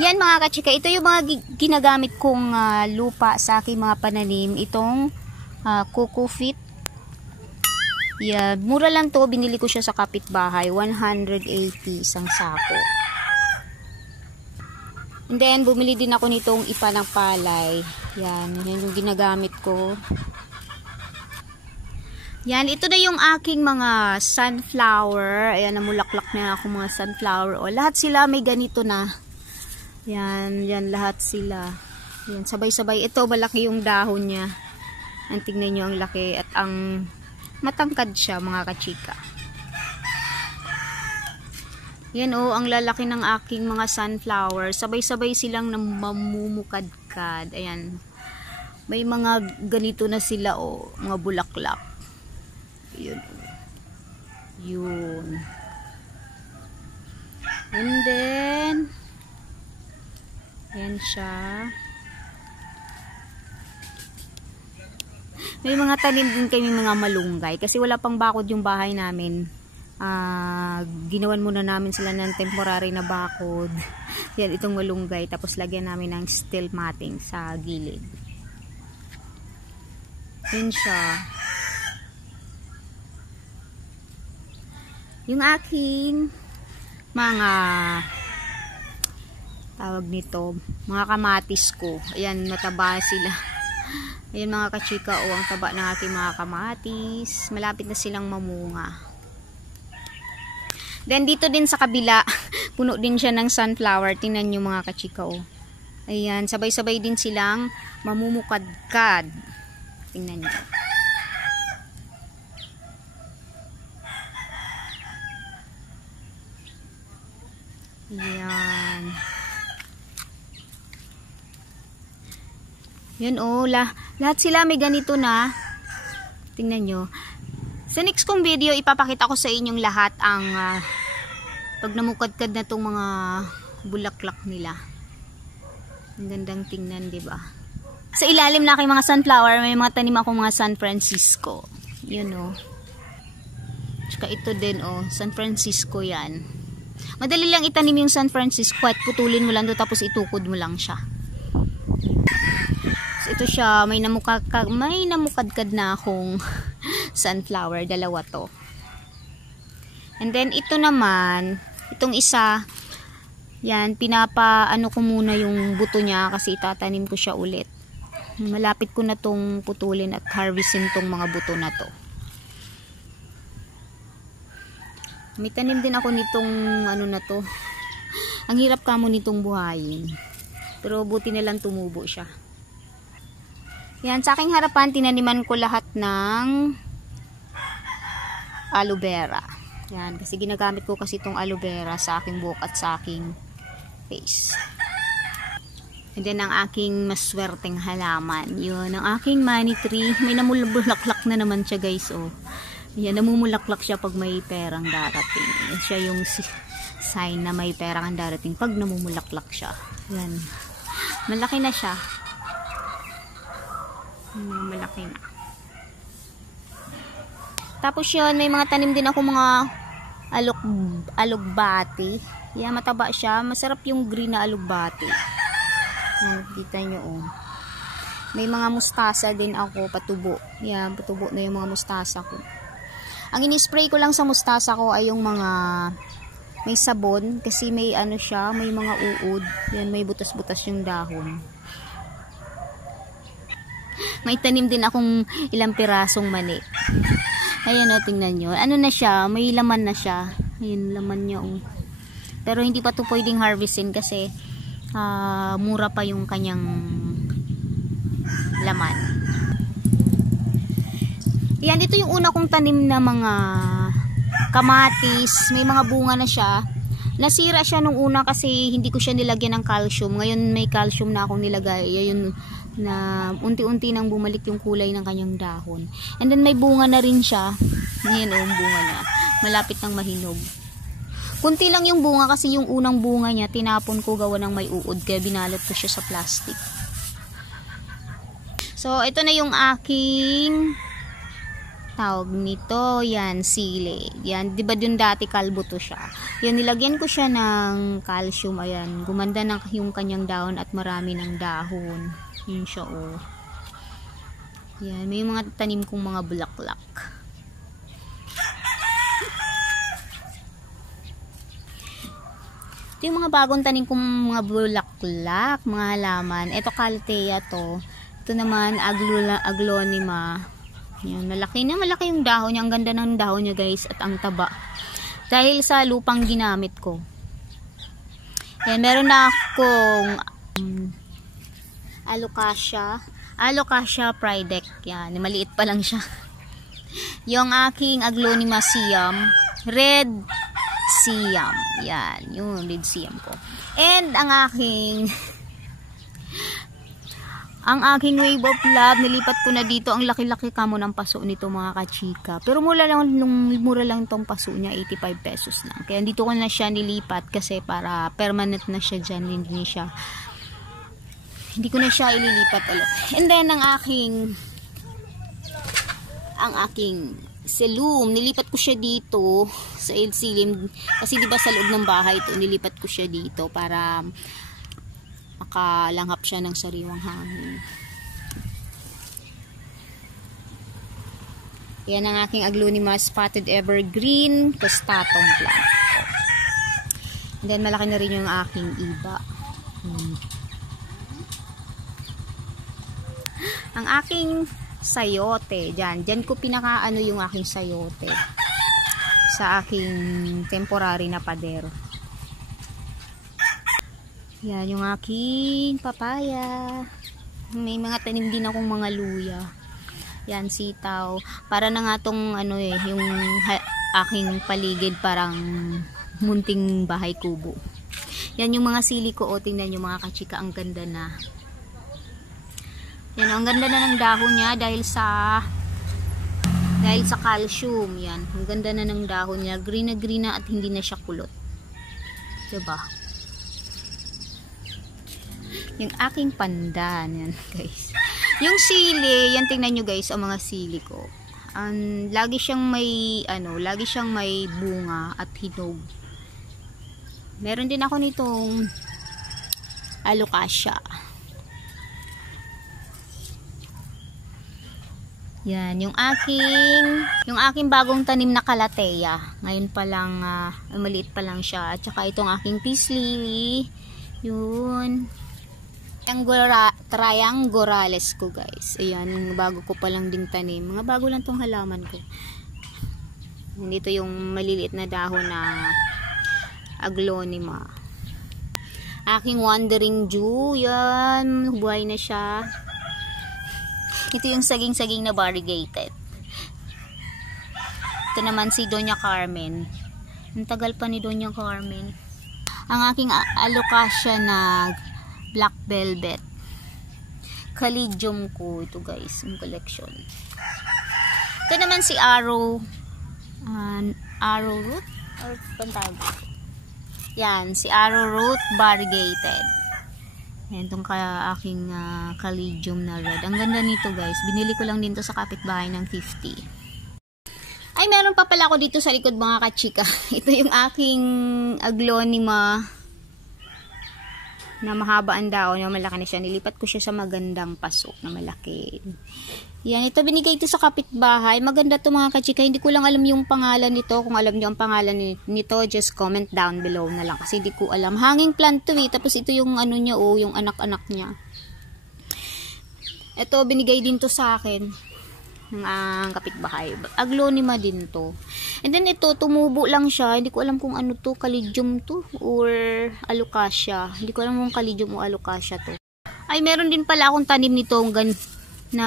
Yan mga kachika, ito yung mga ginagamit kong lupa sa aking mga pananim. Itong Coco Fit. Yan, mura lang to, binili ko siya sa kapitbahay, 180 isang sako. And then bumili din ako nitong ipa ng palay. Yan yung ginagamit ko. Yan, ito na yung aking mga sunflower. Ayan, namulaklak na ako mga sunflower. O, lahat sila may ganito na. Yan, yan lahat sila. Yan, sabay-sabay. Ito, malaki yung dahon niya. Ang tingnan nyo ang laki at ang matangkad siya mga kachika. Yan o, ang lalaki ng aking mga sunflower. Sabay-sabay silang mamumukadkad. Ayan. May mga ganito na sila o, mga bulaklak. Yun. Yun. And then, yan siya. May mga tanim din kami mga malunggay. Kasi wala pang bakod yung bahay namin. Ginawan muna namin sila ng temporary na bakod. Yan, itong malunggay. Tapos lagyan namin ng steel matting sa gilid. Yan siya. Yung aking mga tawag nito, mga kamatis ko. Ayan, mataba sila. Ayan mga kachika, o ang taba ng aking mga kamatis. Malapit na silang mamunga. Then dito din sa kabila, puno din siya ng sunflower. Tingnan nyo mga kachika, o. Ayan, sabay-sabay din silang mamumukadkad. Tingnan nyo. Yan. Yan o. Lahat sila may ganito na. Tingnan nyo. Sa next kong video, ipapakita ko sa inyong lahat ang pag namukadkad na itong mga bulaklak nila. Ang gandang tingnan, diba? Sa ilalim na aking mga sunflower, may mga tanim ako mga San Francisco. Yun o. Tsaka ito din o. San Francisco yan. Madali lang itanim yung San Francisco at putulin mo lang doon tapos itukod mo lang siya. So ito siya, may namukadkad na akong sunflower, dalawa to. And then ito naman, itong isa, yan, pinapaano ko muna yung buto niya kasi itatanim ko siya ulit. Malapit ko na tong putulin at harvestin tong mga buto na to. May tanim din ako nitong ano na to. Ang hirap kamo nitong buhayin. Pero buti na lang tumubo siya. Yan, sa aking harapan tinaniman ko lahat ng aloe vera. Yan, kasi ginagamit ko kasi itong aloe vera sa aking buhok at sa aking face. And then ang aking maswerteng halaman. Yun, ang aking money tree. May namulaklak na naman siya guys, oh. Yan, namumulaklak siya pag may perang darating. Yan siya yung sign na may perang darating pag namumulaklak siya. Yan. Malaki na siya. Malaki na. Tapos yun, may mga tanim din ako mga alugbati. Yan, mataba siya. Masarap yung green na alugbati. Yan, kita nyo oh. May mga mustasa din ako, patubo. Yan, patubo na yung mga mustasa ko. Ang ini-spray ko lang sa mustasa ko ay yung mga may sabon kasi may ano siya, may mga uod. Yan, may butas-butas yung dahon. May tanim din akong ilang pirasong mani. Ayan o, tingnan nyo. Ano na siya, may laman na siya. Ayun, laman niya o. Pero hindi pa ito pwedeng harvestin kasi mura pa yung kanyang laman. Yan, ito yung una kong tanim na mga kamatis. May mga bunga na siya. Nasira siya nung una kasi hindi ko siya nilagyan ng calcium. Ngayon may calcium na akong nilagay. Ayun, na unti-unti nang bumalik yung kulay ng kanyang dahon. And then may bunga na rin siya. Ngayon yung bunga niya. Malapit nang mahinog. Kunti lang yung bunga kasi yung unang bunga niya tinapon ko gawa ng may uod. Kaya binalot ko siya sa plastic. So, ito na yung aking tawag nito? Yan, sili. Yan, di ba dun dati kalbo to siya? Yan, nilagyan ko siya ng calcium. Ayan, gumanda na yung kanyang dahon at marami ng dahon. Yun siya, oh. Yan, may mga tanim kong mga bulaklak. Ito yung mga bagong tanim kong mga bulaklak, mga halaman. Ito Calathea to. Ito naman Aglonema. Yan, malaki yung dahon niya. Ang ganda ng dahon niya guys at ang taba. Dahil sa lupang ginamit ko. Yan, meron na akong Alocasia Pridec. Yan, maliit pa lang siya. Yung aking Aglonema Siam, Red Siam. Yan, yung Red Siam ko. And ang aking Wave of Love, nilipat ko na dito. Ang laki-laki kamo ng paso nito mga kachika. Pero mura lang tong paso niya, 85 pesos lang. Kaya dito ko na siya nilipat kasi para permanent na siya dyan. Hindi ko na siya ililipat ulit. And then ang aking Selum, nilipat ko siya dito sa El Silim kasi diba sa loob ng bahay ito, nilipat ko siya dito para makalanghap siya ng sariwang hangin. Yan ang aking Aglonema Spotted Evergreen Cristatum plant. And then malaki na rin yung aking iba. Ang aking sayote, dyan ko pinakaano yung aking sayote sa aking temporary na pader. Yan yung aking papaya. May mga tanim din akong mga luya. Yan, sitaw. Para na nga tong yung aking paligid parang munting bahay kubo. Yan yung mga sili ko. O, tingnan nyo mga kachika, ang ganda na. Yan, ang ganda na ng dahon niya dahil sa calcium. Yan, ang ganda na ng dahon niya. Green na at hindi na siya kulot. Diba? Yung aking pandan. Yan, guys. Yung sili, yan tingnan nyo guys, ang mga sili ko. Lagi siyang may bunga at hinog. Meron din ako nitong Alocasia. Yan, yung aking bagong tanim na Calathea. Ngayon pa lang, maliit pa lang siya. At saka itong aking peace lily. Yun. Triangularis ko guys. Ayan, bago ko pa lang ding tanim. Mga bago lang tong halaman ko. Dito yung maliliit na dahon na Aglonema. Aking Wandering Jew. Yan, buhay na siya. Ito yung saging-saging na variegated. Ito naman si Doña Carmen. Ang tagal pa ni Doña Carmen. Ang aking Alocasia na Black Velvet. Callidium ko. Ito guys, yung collection. Ito naman si Arrowroot. Or pantag. Yan, si Arrowroot variegated. Yan, itong aking Callidium na red. Ang ganda nito guys. Binili ko lang din to sa kapitbahay ng 50. Ay, meron pa pala ako dito sa likod mga kachika. Ito yung aking Aglonema na mahaba ang dahon. Malaki na siya. Nilipat ko siya sa magandang paso na malaki. Yan, ito binigay ito sa kapitbahay. Maganda to mga kachika. Hindi ko lang alam yung pangalan nito. Kung alam niyo ang pangalan nito, just comment down below na lang. Kasi hindi ko alam. Hanging plant to eh. Tapos ito yung niya yung anak-anak niya. Ito, binigay din to sa akin ng kapitbahay. Aglonema din to. And then ito, tumubo lang siya. Hindi ko alam kung ano to. Callidium to or Alocasia. Hindi ko alam kung Callidium o Alocasia to. Ay, meron din pala akong tanim nito na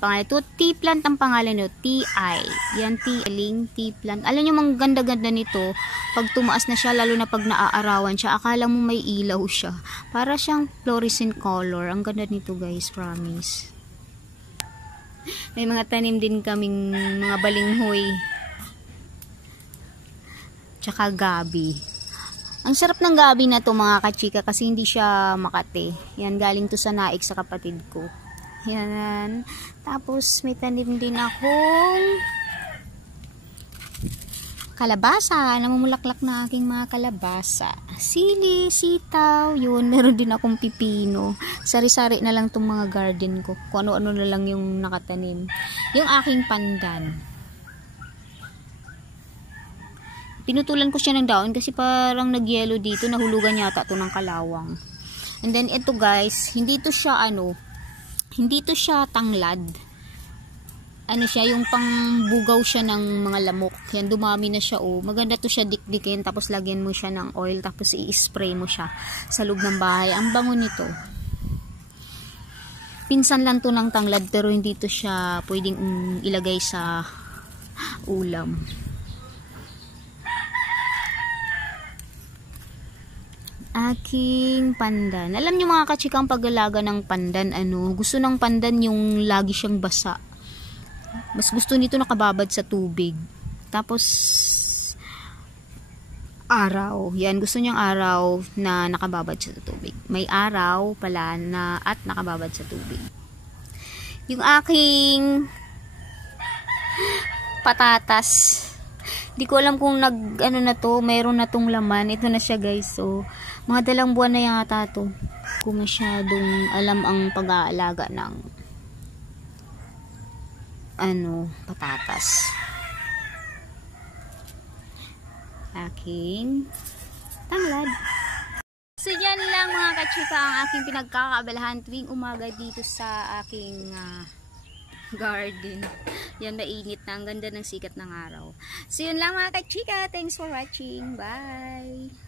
pangalan ito, tea plant ang pangalan nito, T.I. Yan, tea plant. Alam nyo, mang ganda-ganda nito pag tumaas na siya, lalo na pag naaarawan siya, akala mo may ilaw siya. Para siyang fluorescent color. Ang ganda nito guys, promise. May mga tanim din kaming mga balinghoy. Tsaka gabi. Ang sarap ng gabi na to mga kachika kasi hindi siya makate. Yan, galing to sa naik sa kapatid ko. Yan. Tapos may tanim din akong kalabasa. Namumulaklak na aking mga kalabasa. Sili, sitaw, yun. Meron din akong pipino. Sari-sari na lang tong mga garden ko. Kung ano-ano na lang yung nakatanim. Yung aking pandan. Pinutulan ko siya ng daon kasi parang nag-yellow dito. Nahulugan yata to ng kalawang. And then ito guys, hindi to siya tanglad. Ano siya, yung pangbugaw siya ng mga lamok. Yan, dumami na siya, oh. Maganda to siya dikdikin, tapos lagyan mo siya ng oil, tapos i-spray mo siya sa loob ng bahay. Ang bango nito. Pinsan lang to ng tanglad, pero hindi to siya pwedeng ilagay sa ulam. Aking pandan. Alam niyo mga kachika, ang pag-alaga ng pandan, gusto ng pandan yung lagi siyang basa. Mas gusto nito nakababad sa tubig. Tapos araw. Yan, gusto niyang araw na nakababad sa tubig. May araw pala na at nakababad sa tubig. Yung aking patatas. Di ko alam kung mayroon na tong laman. Ito na siya guys. So, mga dalang buwan na yata to. Kung masyadong alam ang pag-aalaga ng patatas. Aking tanglad. So yan lang mga kachika ang aking pinagkakaabalahan tuwing umaga dito sa aking garden. Yan, mainit na. Ang ganda ng sikat ng araw. So yun lang mga kachika. Thanks for watching. Bye!